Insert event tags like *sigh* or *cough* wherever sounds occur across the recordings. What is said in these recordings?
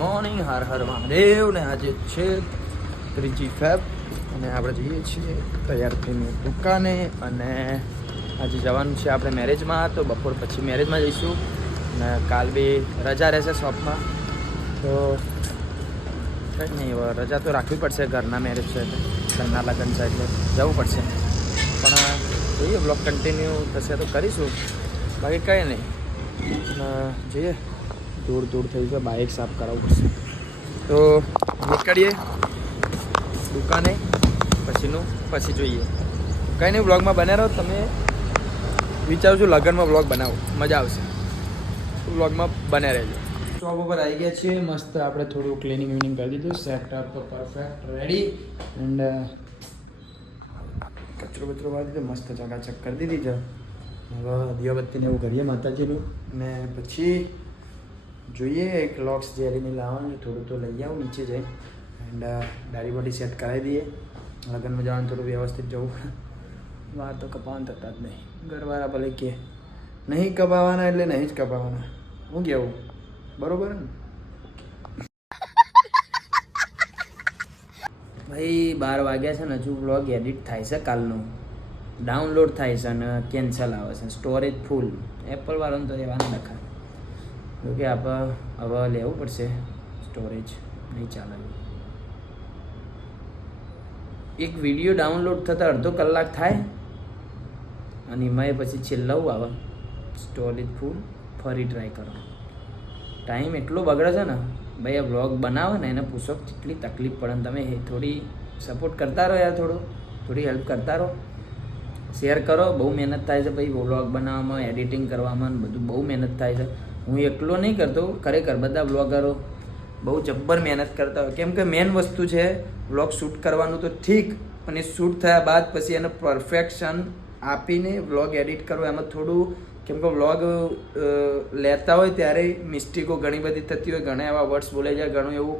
Morning, Har Har Mahadev ને આજે છે ત્રીજી ફેબ અને આપણે જઈએ છીએ તૈયાર થઈને દુકાને અને આજે જવાનું છે આપણે મેરેજમાં તો બપોર પછી મેરેજમાં જઈશું. અને કાલ બી રજા રહેશે શોપમાં તો કંઈ નહીં રજા તો રાખવી પડશે, ઘરના મેરેજ છે ઘરના લગ્ન છે એટલે જવું પડશે. પણ જોઈએ બ્લોગ કન્ટિન્યુ થશે તો કરીશું. બાકી કંઈ નહીં. જોઈએ. દૂર દૂર થઈ છે બાઇક સાફ કરાવવું પડશે. તો નીકળીએ દુકાને, પછીનું, પછી જોઈએ. કંઈ નહીં બ્લોગમાં બને રહો, તમે વિચારું છું લગ્નમાં બ્લોગ બનાવો. મજા આવશે. બ્લોગમાં બને રહેજો. શોપ ઉપર આવી ગયા છીએ, મસ્ત આપણે થોડું ક્લિનિંગ વિનિંગ કરી દીધું સેટઅપ તો પરફેક્ટ રેડી એન્ડ કચરો બચરો વાળી દીધો, મસ્ત ચકાચક કરી દીધી છે. હવે દિયાબત્તીને એવું કરીએ માતાજીનું, ને પછી જોઈએ એક લોક્સ જેરીની લાવવાનું થોડું તો લઈ આવું, નીચે જઈ. એન્ડ દાઢી બોડી સેટ કરાવી દઈએ. લગ્નમાં જવાનું થોડું વ્યવસ્થિત જવું. વાર તો કપાવવાનું થતા જ નહીં. ઘરવાળા ભલે કે નહીં કપાવાના એટલે નહીં જ કપાવાના. હું કહેવું બરોબર ને? ભાઈ, બાર વાગ્યા છે ને, હજુ બ્લોગ એડિટ થાય છે કાલનું. ડાઉનલોડ થાય છે અને કેન્સલ આવે છે. સ્ટોરેજ ફૂલ એપલ વાળાનું તો રહેવાનું લખા જોકે આપણે હવે લેવું પડશે. સ્ટોરેજ નહીં ચાલે એક વીડિયો ડાઉનલોડ થતાં અડધો કલાક થાય અને એમાંય પછી છેલ્લું આવે. સ્ટોરેજ ફૂલ ફરી ટ્રાય કરો. ટાઈમ એટલો બગડે છે ને, ભાઈ, આ વ્લોગ બનાવે ને, એને પૂછો કેટલી તકલીફ પડે તમે એ થોડી સપોર્ટ કરતા રહો યાર થોડું, થોડી હેલ્પ કરતા રહો. શેર કરો, બહુ મહેનત થાય છે ભાઈ વ્લોગ બનાવવામાં એડિટિંગ કરવામાં બધું બહુ મહેનત થાય છે. હું એકલો નહીં કરતો, ખરેખર બધા બ્લોગરો બહુ જબ્બર મહેનત કરતા હોય. કેમ કે મેન વસ્તુ છે વ્લોગ શૂટ કરવાનું તો ઠીક, પણ એ શૂટ થયા બાદ પછી એને પરફેક્શન આપીને વ્લોગ એડિટ કરવો એમાં થોડું, કેમ કે વ્લોગ લેતા હોય ત્યારે મિસ્ટેકો ઘણી બધી થતી હોય, ઘણા એવા વર્ડ્સ બોલાઈ જાય ઘણું એવું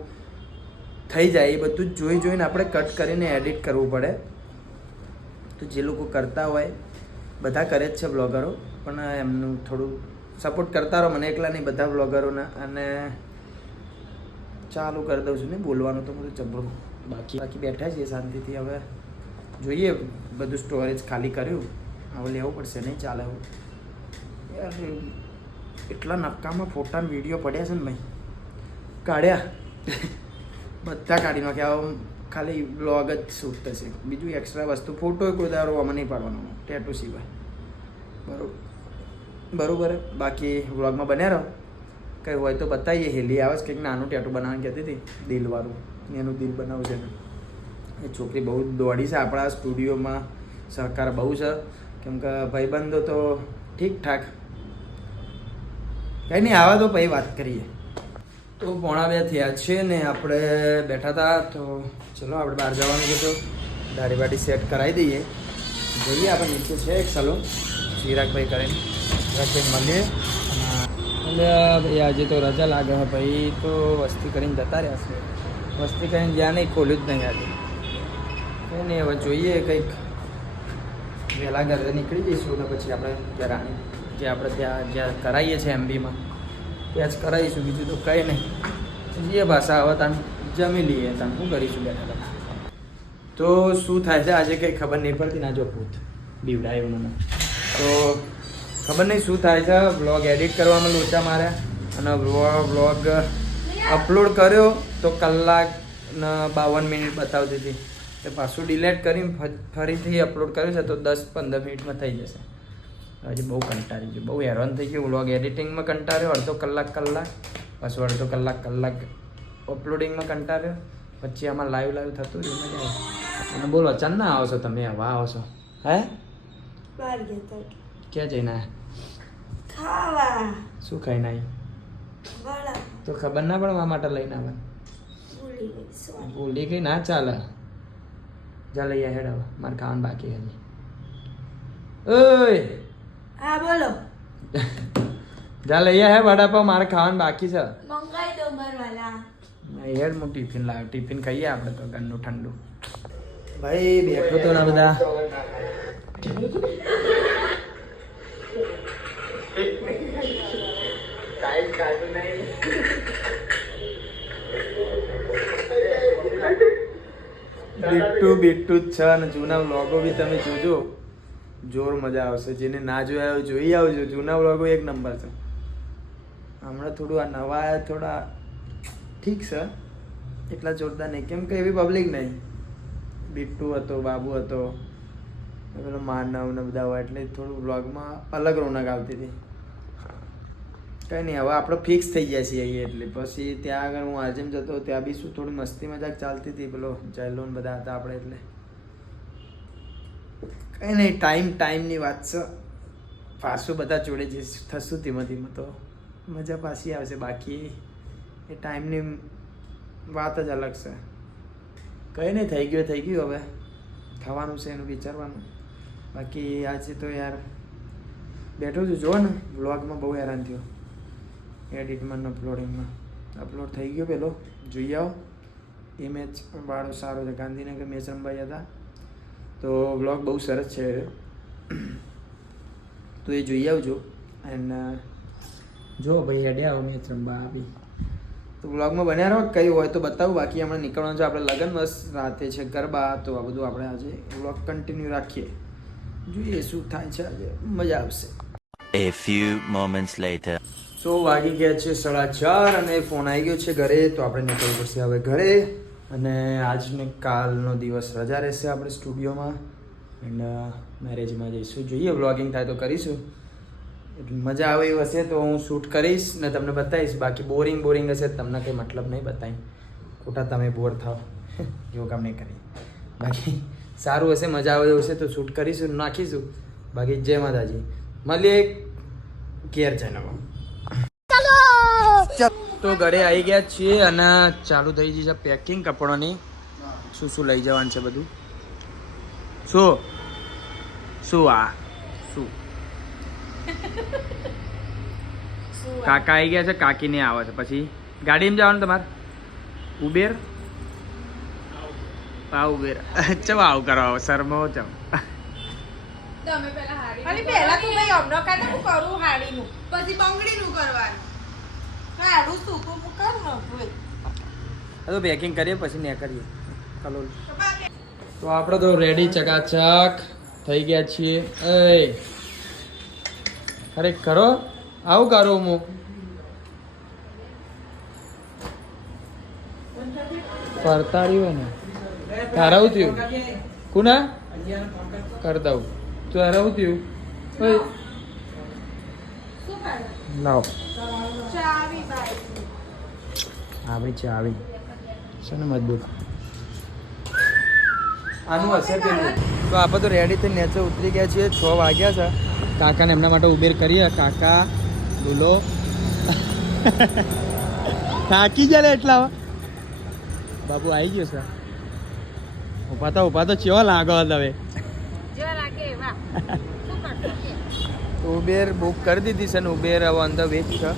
થઈ જાય. એ બધું જોઈ જોઈને આપણે કટ કરીને એડિટ કરવું પડે. તો જે લોકો કરતા હોય, બધા કરે જ છે બ્લોગરો પણ એમનું થોડું સપોર્ટ કરતા રહો મને એકલા નહીં, બધા બ્લોગરોને અને ચાલુ કરી દઉં છું ને બોલવાનું તો બધું જબરું. બાકી બાકી બેઠા છીએ શાંતિથી. હવે જોઈએ બધું સ્ટોરેજ ખાલી કર્યું. હવે લેવું પડશે નહીં, ચાલે એવું. એટલા નક્કામાં ફોટા વીડિયો પડ્યા છે ને ભાઈ. કાઢ્યા. બધા કાઢી નાખ્યા. ખાલી બ્લોગ જ શૂટ થશે. બીજું એક્સ્ટ્રા વસ્તુ ફોટો કોઈ દારો આમાં નહીં પાડવાનો. ટેટુ સિવાય. બરોબર. બરોબર. બાકી વ્લોગમાં બન્યા રહો. કંઈ હોય તો બતાવીએ. હેલી આવે છે કંઈક નાનું ટેટુ બનાવવાનું કહેતી હતી. દિલવાળું. એનું દિલ બનાવવું છે એ છોકરી બહુ દોડી છે. આપણા સ્ટુડિયોમાં સહકાર બહુ છે. કેમ કે ભાઈબંધો તો ઠીક ઠાક. કંઈ નહીં, આવા તો પછી વાત કરીએ. તો પોણા બે થયા છે ને આપણે બેઠા હતા તો ચલો, આપણે બહાર જવાનું છે તો દાઢી બાટી સેટ કરાવી દઈએ. જોઈએ, આપણે નીચે છે એક સલૂન ચિરાગભાઈ કરીને ચિરાગભાઈ મળીએ અને ભાઈ આજે તો રજા લાગે છે ભાઈ, તો વસ્તી કરીને જતા રહ્યા છે. વસ્તી કરીને જ્યાં નહીં, ખોલ્યું જ નહીં આજે. કંઈ નહીં, હવે જોઈએ કંઈક. વહેલા ઘરે નીકળી જઈશું ને પછી આપણે ત્યાં રાણી જે આપણે ત્યાં જ્યાં કરાવીએ છીએ એમબીમાં, ત્યાં જ કરાવીશું. બીજું તો કંઈ નહીં. જે ભાષા હવે તાન, જમી લઈએ તાન. શું કરીશું બેઠા તો શું થાય છે? આજે કંઈ ખબર નહીં પડતી ના જો ભૂત બીવડાયું મને. તો ખબર નહીં શું થાય છે. બ્લોગ એડિટ કરવામાં લોચા માર્યા અને બ્લોગ અપલોડ કર્યો તો કલાક ને બાવન મિનિટ બતાવતી હતી. તે પાછું ડિલેટ કરીને ફરીથી અપલોડ કર્યું છે તો દસ પંદર મિનિટમાં થઈ જશે. હજી બહુ કંટાળી ગયું. બહુ હેરાન થઈ ગયું. વ્લોગ એડિટિંગમાં કંટાળ્યો અડધો કલાક કલાક. પાછું અડધો કલાક કલાક અપલોડિંગમાં કંટાળ્યો. પછી આમાં લાઈવ લાઈવ થતું રહ્યું. મજા અને બોલો અચાનક ના આવો છો તમે હવા આવો છો હે ક્યાં જઈને ખાવા. શું ખાઈ નહીં તો ખબર ના પણ મારા માટે લઈને આવે. ભૂલી ગઈ ના ચાલે. જા લઈ આ હેડ હવે મારે ખાવાનું બાકી હજી. ઓય! હા બોલો. જા લઈ આ હે વડાપાવ મારે ખાવાનું બાકી છે. મંગાઈ દો બરવાલા હેડ હું ટિફિન લાવ ટિફિન ખાઈએ આપણે તો ઘરનું ઠંડુ. ભાઈ બેઠો તો ના બધા. *laughs* काही खात नाही બિટ્ટુ બિટ્ટુ જ છે અને જૂના વ્લોગો બી તમે જોજો. જોર મજા આવશે. જેને ના જોયા હોય જોઈ આવજો. જૂના વ્લોગો એક નંબર છે. હમણાં થોડું આ નવા થોડા ઠીક છે. એટલા જોરદાર નહીં. કેમ કે એવી પબ્લિક નહીં. બિટ્ટુ હતો, બાબુ હતો પેલો માનવ ને બધા હોય એટલે થોડું વ્લોગમાં અલગ રોનક આવતી હતી. કંઈ નહીં હવે આપણે ફિક્સ થઈ ગયા છીએ અહીંયા એટલે. પછી ત્યાં આગળ હું આજેમ જતો ત્યાં બી શું થોડી મસ્તી મજાક ચાલતી હતી, પેલો જયલો બધા હતા આપણે એટલે. કંઈ નહીં ટાઈમ ટાઈમની વાત છે. પાછું બધા જોડે જે થશું ધીમે ધીમે તો. મજા પાછી આવશે. બાકી એ ટાઈમની વાત જ અલગ છે. કંઈ નહીં થઈ ગયું થઈ ગયું હવે. થવાનું છે એનું વિચારવાનું. બાકી આજે તો યાર બેઠો છું. જો ને વ્લોગમાં બહુ હેરાન થયો. એડિટમાં અપલોડિંગમાં અપલોડ થઈ ગયો પેલો. જોઈ આવો. એ મેચ વાળો સારો છે. ગાંધીનગર મેચ રમવાઈ હતા. તો વ્લોગ બહુ સરસ છે તો એ જોઈ આવજો. એન્ડ જો ભાઈ હેડે આવો મેચ રમવા આવી તો વ્લોગમાં બન્યા રહો. કઈ હોય તો બતાવું. બાકી હમણાં નીકળવાનું છે આપણે લગન બસ, રાતે છે ગરબા. તો આ બધું આપણે આજે વ્લોગ કન્ટિન્યુ રાખીએ. જોઈએ શું થાય છે આજે. મજા આવશે. A few moments later. સો વાગી ગયા છે સાડા ચાર અને ફોન આવી ગયો છે ઘરે, તો આપણે નીકળવું પડશે હવે ઘરે. અને આજને કાલનો દિવસ રજા રહેશે આપણે સ્ટુડિયોમાં. એન્ડ મેરેજમાં જઈશું. જોઈએ વ્લોગિંગ થાય તો કરીશું. મજા આવે એવી હશે તો હું શૂટ કરીશ ને તમને બતાવીશ. બાકી બોરિંગ બોરિંગ હશે તમને કંઈ મતલબ નહીં બતાવી ખોટા તમે બોર થાવ. *laughs* એવું કામ નહીં કરી બાકી સારું હશે, મજા આવે એવું હશે તો શૂટ કરીશું નાખીશું. બાકી જય માતાજી. મળીએ કેર ચેનલમાં. તો ઘરે આવી ગયા છીએ અને ચાલુ થઈ ગઈ છે પેકિંગ કપડાની. શું શું લઈ જવાનું છે બધું? શું? શું આ? શું? કાકા આવી ગયા છે કાકીને આવે છે. પછી ગાડીમાં જવાનું તમારે? ઉબેર? આ ઉબેર. ચમ આવું કરો શરમો ચમ. તમે પહેલા હાડી પહેલા તું ભાઈ અમને કાઢે હું કરું હાડીનું પછી બંગડીનું કરવાનું. શું તું કર ને તો પેકિંગ કરીએ પછી ને કરીએ. કલોલ તો આપણે તો રેડી ચકાચક. થઈ ગયા છીએ. એ અરે કરો આવું કરો હું. ફરતા હોય ને. તારા થયું. કુના? કરતા હું તારા આવું થયું. લાવ. ચાવી આવી છે આવી. છે ને મજબૂત? આનું હશે પેલું તો આપણે તો રેડી થઈને નેચર ઉતરી ગયા છીએ છ વાગ્યા છે. કાકાને એમના માટે ઉબેર કરીએ. કાકા બોલો. થાકી જાય એટલા બાબુ આવી ગયો છે. ઊભા તો ઊભા તો ચેવો લાગો હવે? ઉબેર બુક કરી દીધી છે ને ઉબેર હવે અંદર વેચ છે.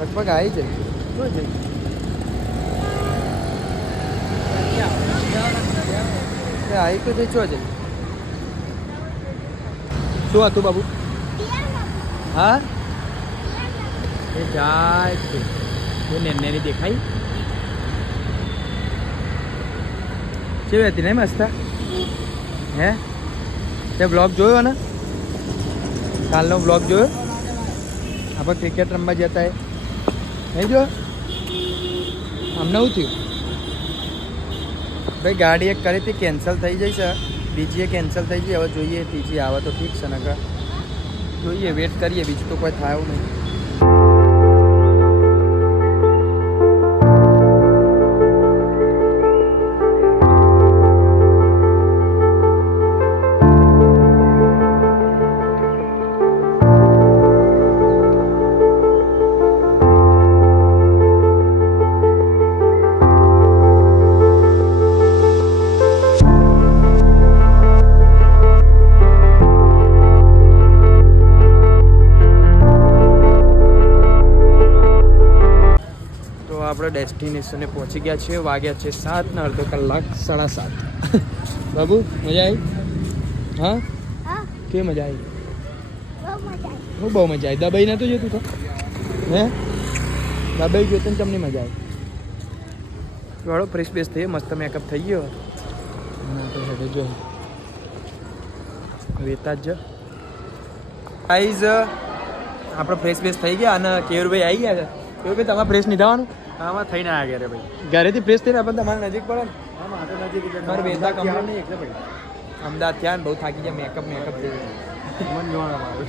લગભગ આવી જાય. શું છે? એ આવી તો જઈ છો? જઈ શું હતું બાબુ? હા? એ જાય છે. એ નેની દેખાય? કેવી હતી નહીં મસ્ત? હે? તે બ્લોગ જોયો ને? કાલનો બ્લોગ જોયો? આપણે ક્રિકેટ રમવા જતા એ. નહીં જો અમને શું થયું. ભાઈ, ગાડી એક કરી હતી કેન્સલ થઈ જઈ છે. બીજી એ કેન્સલ થઈ ગઈ, હવે જોઈએ, ત્રીજી આવે તો ઠીક છે, નકર. જોઈએ વેટ કરીએ, બીજું તો કોઈ થાય એવું નહીં. ડેસ્ટિનેશને પહોંચી ગયા છે વાગ્યા છે સાત ના અડધો કલાક સાડા સાત. બાબુ મજા આવી? હા? કે મજા આવી? હું બહુ મજા આવી. દબાઈ નતું જતું તો હે? દબાઈ ગયો તો તમને મજા આવી. વાળો ફ્રેશ બેસ થઈ મસ્ત મેકઅપ થઈ ગયો. તો હેડે જો. વેતા જ આઈઝ આપણે ફ્રેશ બેસ થઈ ગયા અને કેયુરભાઈ આવી ગયા છે. કેયુરભાઈ તમારે ફ્રેશ નહીં થવાનું આમાં થઈને આવ્યા ઘરે ભાઈ. ઘરેથી ફ્રેશ થઈને આપણને તમારે નજીક પડે ને? આમાં તો નજીક મારે વેતા કંપની. નહીં એટલે ભાઈ. અમદાવાદ થયા ને બહુ થાકી ગયા મેકઅપ મેકઅપ થઈ ગયું મન જોવા મારું.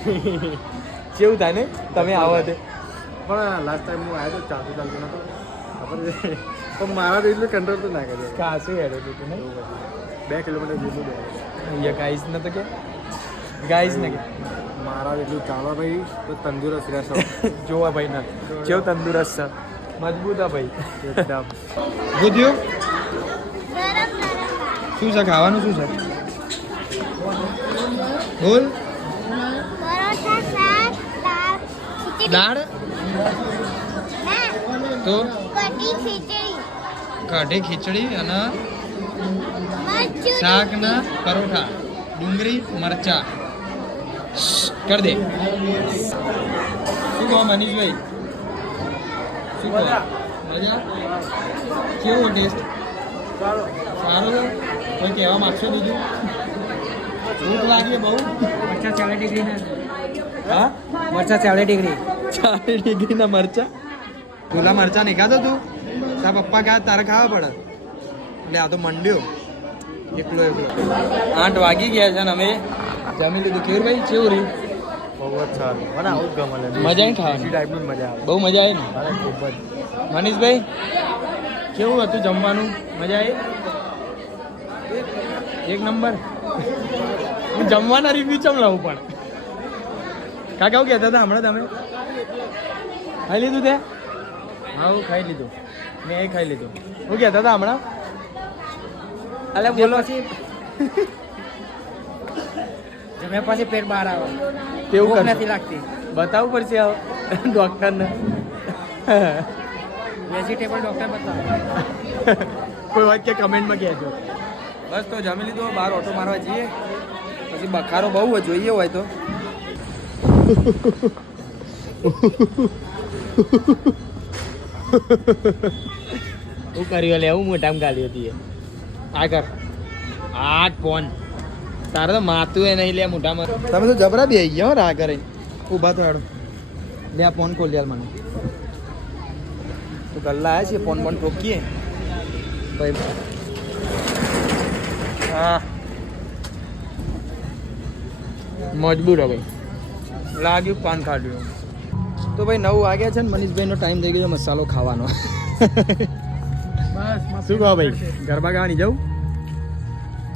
કેવું થાય ને? તમે આવો તે. પણ લાસ્ટ ટાઈમ હું આવ્યો તો ચાલતું ચાલતું નતો. ખબર છે પણ મારા તો એટલું કંટ્રોલ તો ના કર્યો ખાસું હેડે હતું ને? બે કિલોમીટર જેટલું અહીંયા ગાઈઝ ન તો કે? ગાઈઝ ને કે? મારા જેટલું ચાલો ભાઈ તો તંદુરસ્ત રહેશો. *laughs* જોવા ભાઈ ના. કેવું તંદુરસ્ત છે. મજબૂત ભાઈ. એકદમ. શું છે? ખાવાનું શું છે? બોલ. દાળ તો? કઢી ખીચડી. અને શાક ના પરોઠા. ડુંગળી મરચા. કર દે. શું કહો મનીષભાઈ શું કહો મજા? કેવો ટેસ્ટ સારો. છે? કોઈ કહેવા માગશો બીજું? ભૂખ લાગી બહુ? મરચા ચાલીસ ડિગ્રીના. હા? મરચા ચાલીસ ડિગ્રી. ચાલીસ ડિગ્રીના મરચા? પેલા મરચા નહીં ખાતો તું? તારા પપ્પા કહે તારે ખાવા પડે. એટલે આ તો મંડ્યો. એકલો એકલો. આઠ વાગી ગયા છે ને અમે. જમી લીધું. કેવું ભાઈ કેવું રહ્યું? બહુ જ સારું. મને આવું જ ગમે મજા આવી ખાવાની? ટાઈપનું મજા આવે. બહુ મજા આવી ને? ખૂબ જ. મનીષભાઈ? કેવું હતું જમવાનું? મજા આવી? એક નંબર. હું જમવાના રિવ્યુ ચમ લઉં પણ? કાકા આવું કહેતા હતા હમણાં તમે? ખાઈ લીધું તે? હા હું ખાઈ લીધું. મેં એ ખાઈ લીધું. હું કહેતા હતા હમણાં? અલે બોલો. જમ્યા પછી પેટ બહાર આવે તેવું નથી લાગતી. બતાવવું પડશે હવે ડૉક્ટરને. વેજીટેબલ ડોક્ટર બતાવો. કોઈ વાત કે કમેન્ટમાં કહેજો. બસ તો જમી લીધો બહાર ઓટો મારવા જઈએ. પછી બખારો બહુ હોય, જોઈએ હોય તો. શું કર્યું લે? હું મોટામાં ગાલી હતી આગળ આ કર. આ ફોન તારે તો માતું એ નહીં લે મોઢામાં. તમે તો જબરા બી ગયા ગયો રા કરે. ઊભા તો હેડો લે આ ફોન ખોલી યાર મને. તો ગલ્લા આવ્યા છે ફોન બોન ઠોકીએ. ભાઈ હા. મજબૂર હવે લાગ્યું પાન કાઢ્યું તો ભાઈ નવું વાગ્યા છે ને મનીષભાઈનો ટાઈમ થઈ ગયો મસાલો ખાવાનો. બસ શું કહો ભાઈ? ગરબા ગાવાની જવું?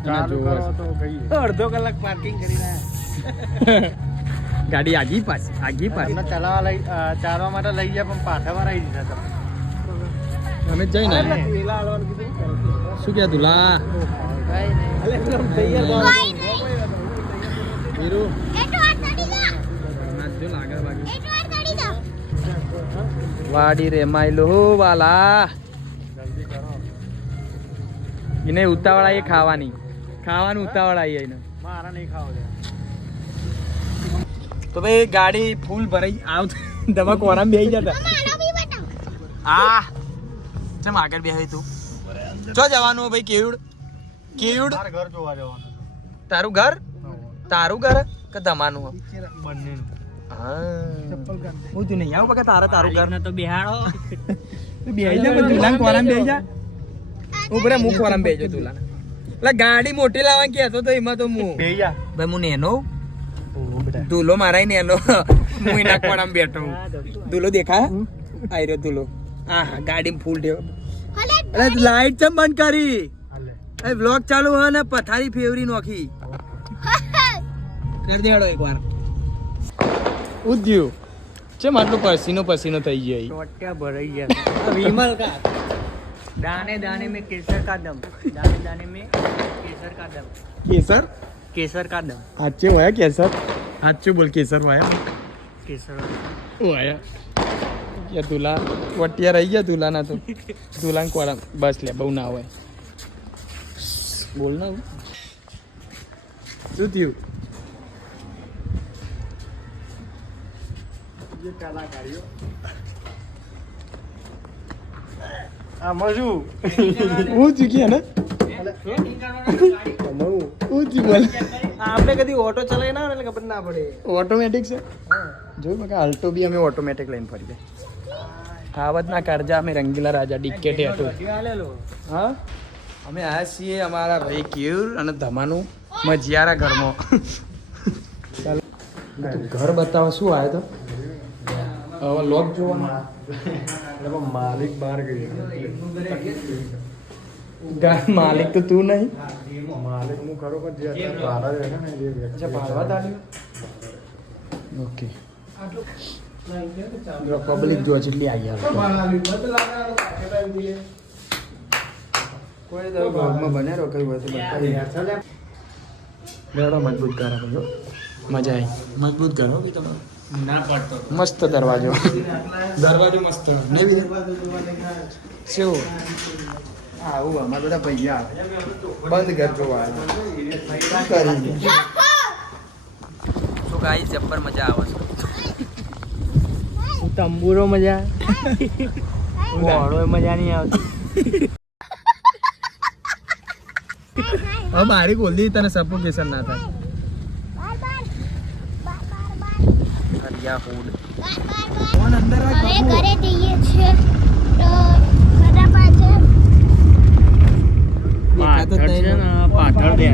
અડધો કલાક પાર્કિંગ કરી *laughs* ગાડી આગી પાસ આગી પાસ ચલાવવા લઈ ચાલવા માટે લઈ ગયા પણ પાછા આવી દીધા તમે. અમે જ જઈને વેલા હાલવાનું કીધું. શું કહે તુલા વીરુ. વાર વાર વાડી રે માયલો વાલા. જલ્દી કરો. એને ઉતાવળ આવી ખાવાની. ખાવાનું ઉતાવળ આવી એને મારા નહીં ખાવ તો ભાઈ ગાડી ફૂલ ભરાઈ. આવ દવા કોરામ બેહી જતા. આ. ચમ આગળ બેહી તું? ચો જવાનું ભાઈ કેયુડ કેયુડ મારે ઘર જોવા જવાનું તારું ઘર? તારું ઘર? કે તમારું બંને હા. હું તું નહીં આવું બકા તારે તારું ઘર. તો બેહાડો. તું બેહી જા બધું કોરામ બેહી જા. ઉભરે મુખ કોરામ બેહી જો તુલાન એટલે ગાડી મોટી લાવવાની કહેતો તો એમાં તો હું. ભાઈ હું નેનો દુલો મારાય નેનો. હું એના કોરામ બેઠો હું દુલો દેખા? આઈ રહ્યો દુલો. હા હા ગાડી ફૂલ ઠેવ અરે લાઈટ ચમ બંધ કરી? એ વ્લોગ ચાલુ હોય ને પથારી ફેવરી નોખી. કરી દેડો એકવાર. ઉદ્યું. ચેમ આટલો પસીનો પસીનો થઈ ગયો ટોટ્યા ભરાઈ ગયા. વિમલ કા? दाने दाने में केसर का दम दाने दाने में केसर का दम केसर केसर का दम अच्छे वाया केसर अच्छे बोल केसर वाया केसर वाया या तुला वटिया रही गया तुला ना तो तुला को आराम बस ले बहु ना હોય બોલ ના શું થયું જે કલાકારીઓ આ મજુ. ઊંચી ચૂકી ને? આપણે કદી ઓટો ચલાવી ના એટલે ખબર ના પડે. ઓટોમેટિક છે? જોયું મેં કે અલ્ટો બી અમે ઓટોમેટિક લઈને ફરીએ આવતના કરજા અમે રંગીલા રાજા ડિકેટે હતું. હા? અમે આયા છીએ અમારા ભાઈ ક્યુર અને ધમાનું મજિયારા ઘરમાં. ચાલો ઘર બતાવો શું આવ્યો તો? હવે લોક જોવાનો. એટલે માલિક બહાર ગયો માલિક તો તું નહીં. માલિક હું ખરો પણ જે અત્યારે ભાડા રહે છે ને જે વ્યક્તિ અચ્છા ભાડવા તાળ્યું ઓકે. પબ્લિક જો જેટલી આવી આવે. કોઈ તો ઘરમાં બને રહો કઈ હોય બતાવી બેડો મજબૂત કરો બધો. મજા આવી. મજબૂત કરો કે તમે ના પડતો મસ્ત દરવાજો. દરવાજો મસ્ત. નવી શું? આવું અમારા બધા પૈસા આવે. બંધ કર જોવા કરી તો ગાઈ જબ્બર મજા આવે છે. તંબુરો મજા. વાળો મજા નહીં આવતી. હવે મારી ખોલી તને સપોર્ટેશન ના થાય બાર બાર બાર બાર હરિયા ફૂડ બાર બાર બાર હવે ઘરે જઈએ છીએ. તો બધા પાછળ પાછળ છે ને પાછળ બે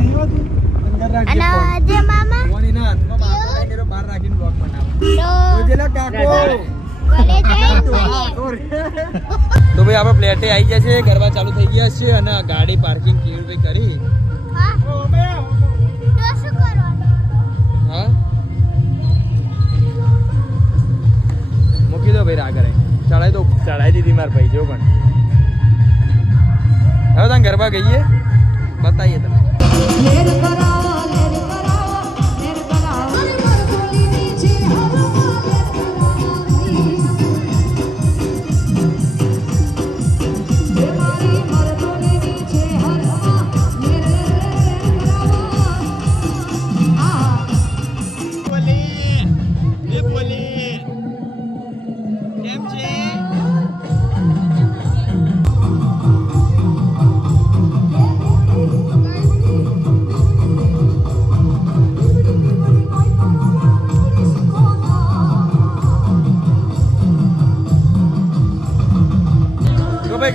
અને જે મામા? બહાર રાખીને બ્લોગ બનાવો. તો જેલા કાકો *laughs* તો ભાઈ આપણે પ્લેટે આવી ગયા છે ગરબા ચાલુ થઈ ગયા છે અને ગાડી પાર્કિંગ કેવી રીતે કરી? ચડાઈ દીધી મારા ભાઈ જો પણ. હવે તમે ગરબા ગઈએ. બતાવીએ તમે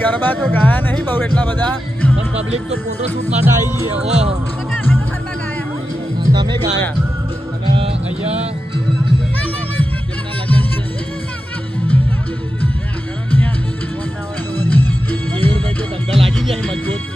ગરબા તો ગાયા નહીં બહુ એટલા બધા પણ પબ્લિક તો ફોટો શૂટ માટે આવી ગઈ ઓહો. તમે ગાયા. અને અહીંયા ધંધા લાગી ગયા મજબૂત.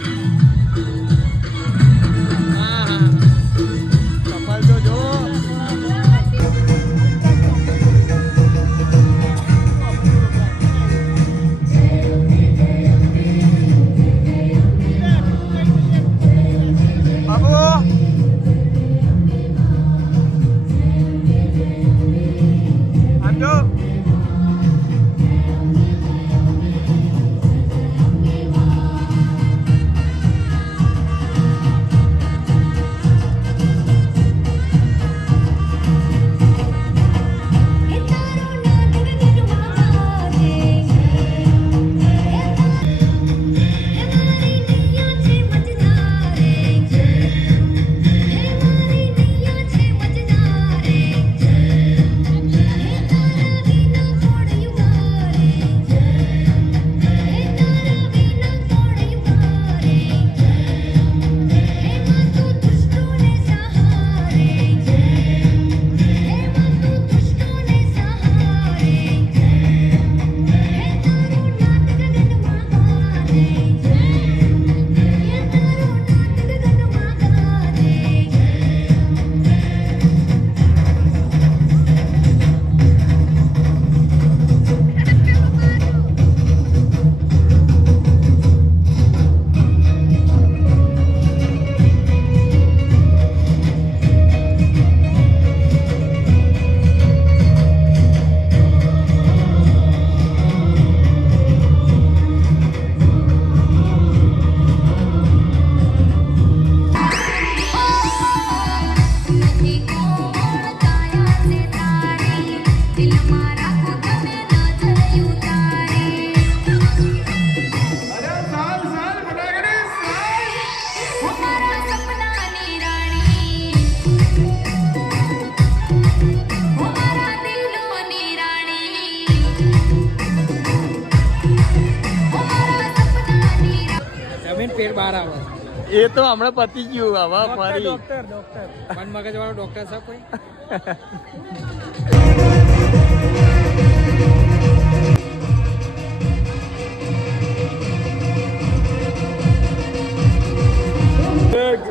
તો હમણાં પતી ગયું હવે ફરી. ડોક્ટર ડોક્ટર મન મગજ વાળો ડોક્ટર છે કોઈ?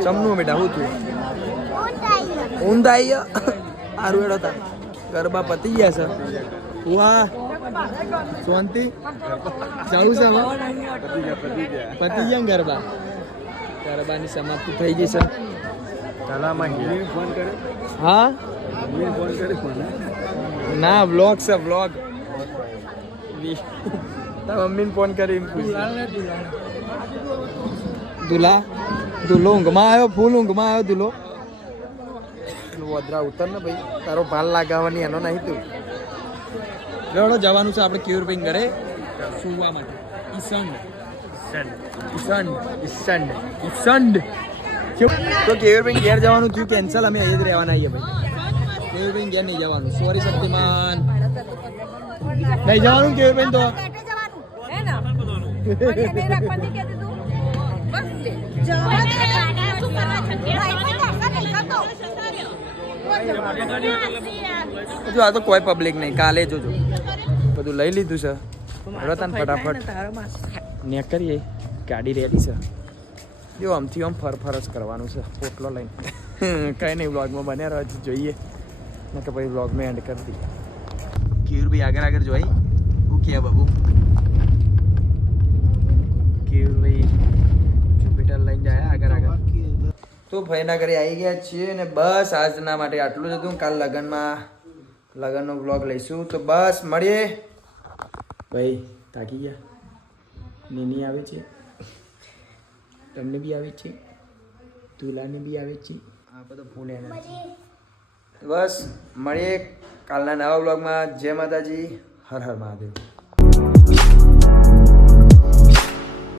ચમનું બેટા હું તું ઊંધા ઊંઘ આવી ગયો સારું એડો તા ગરબા પતી ગયા. છે વાહ શાંતિ જવું છે પતી ગયા ગરબા? ગરબાની સમાપ્તિ થઈ ગઈ છે. હા? હિરવી ફોન કરે ફોન ના વ્લોગ છે વ્લોગ તારા મમ્મીને ફોન કરી દુલા દુલો ઊંઘમાં આવ્યો ફૂલ ઊંઘમાં આવ્યો દુલો. વદરા ઉતર ને ભાઈ તારો ભાલ લાગાવવાની એનો નહીં તું. રડો જવાનું છે આપણે કેયુરભાઈ ઘરે. સુવા માટે. ઈસંડ ઈસંડ ઈસંડ ઈસંડ તો કેયુરભાઈ ઘેર જવાનું થયું કેન્સલ અમે અહીંયા જ રહેવાના આવીએ ભાઈ. કેયુરભાઈ ઘેર નહીં જવાનું. સોરી શક્તિમાન. નહીં જવાનું કેયુરભાઈ તો. આ તો કોઈ પબ્લિક નહીં. કાલે જોજો. બધું લઈ લીધું છે. ફટાફટ. ને કરીએ. ગાડી રેડી છે. જો, આમથી આમ ફર ફર જ કરવાનું છે, પોટલો લઈને. *laughs* કઈ નહીં વ્લોગમાં બન્યા રહ્યો જોઈએ. ને કે ભાઈ વ્લોગમાં એન્ડ કરી દઈએ. કેયુર ભાઈ આગળ આગળ જોઈ. હું કે બાબુ? કેયુર ભાઈ જુપિટર લઈને જાય આગળ આગળ. તો ભાઈના ઘરે આવી ગયા છીએ ને બસ આજના માટે આટલું જ હતું. કાલ લગ્નમાં, લગનનો બ્લોગ લઈશું. તો બસ, મળીએ. ભાઈ, થાકી ગયા. નીની આવે છે. તમને બી આવે છે? તુલાને બી આવે છે? આ બધો ફૂલ એના. બસ, મળીએ કાલના નવા બ્લોગમાં જય માતાજી. હર હર મહાદેવ.